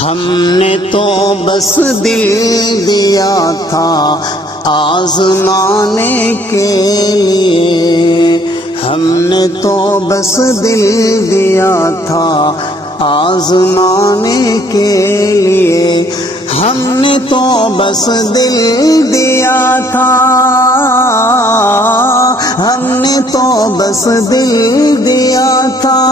ہم نے تو بس دل دیا تھا آزمانے کے لیے، ہم نے تو بس دل دیا تھا آزمانے کے لیے، ہم نے تو بس دل دیا تھا، ہم نے تو بس دل دیا تھا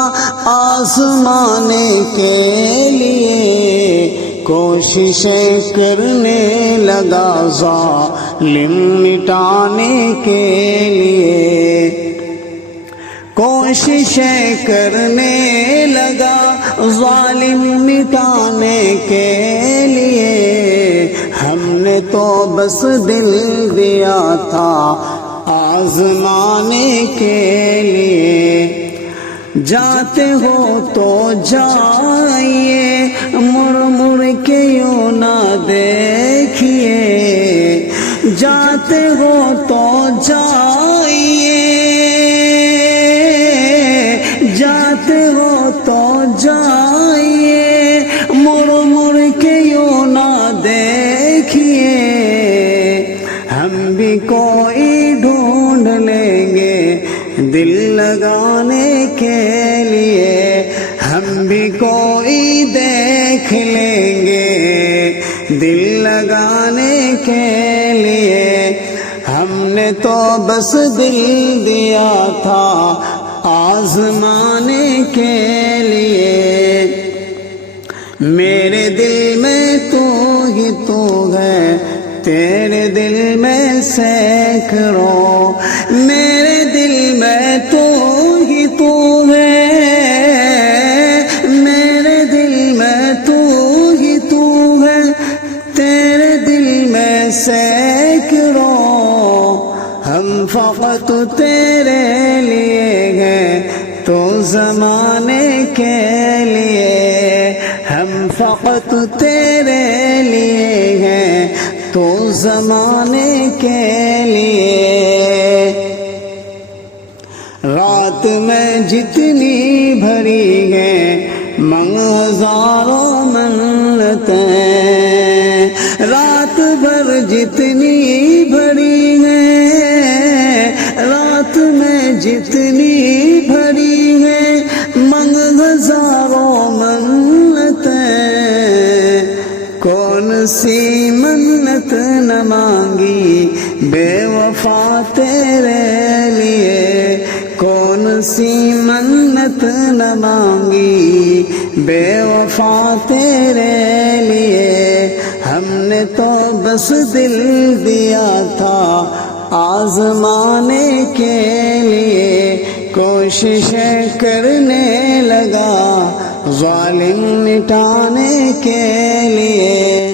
آزمانے کے لیے، کوششیں کرنے لگا ظالم مٹانے کے لیے، کوششیں کرنے لگا ظالم مٹانے کے لیے، ہم نے تو بس دل دیا تھا آزمانے کے لیے، جاتے ہو تو جائیے مڑ مڑ کے یوں نہ دیکھیے، جاتے ہو تو جائیے، جاتے ہو تو جائیے مڑ مڑ کے یوں نہ دیکھیے، ہم بھی کوئی ڈھونڈ لیں گے دل لگانے کے لیے، ہم بھی کوئی دیکھ لیں گے دل لگانے کے لیے، ہم نے تو بس دل دیا تھا آزمانے کے لیے، میرے دل میں تو ہی تو ہے، تیرے دل میں سینکڑوں، میرے دل میں تو ہی تو ہے، میرے دل میں تو ہی تو ہے، تیرے دل میں سینکڑوں، ہم فقط تیرے لیے ہیں تو زمانے کے لیے، ہم فقط تیرے لیے ہیں تو زمانے کے لیے، رات میں جتنی بھری ہے ہزاروں منتیں، رات بھر جتنی بھری ہے، رات میں جتنی بھری ہے ہزاروں منتیں، کون سی منت نہ مانگی بے وفا تیرے لیے، کون سی منت نہ مانگی بے وفا تیرے لیے، ہم نے تو بس دل دیا تھا آزمانے کے لیے، کوششیں کرنے لگا ظالم مٹانے کے لیے۔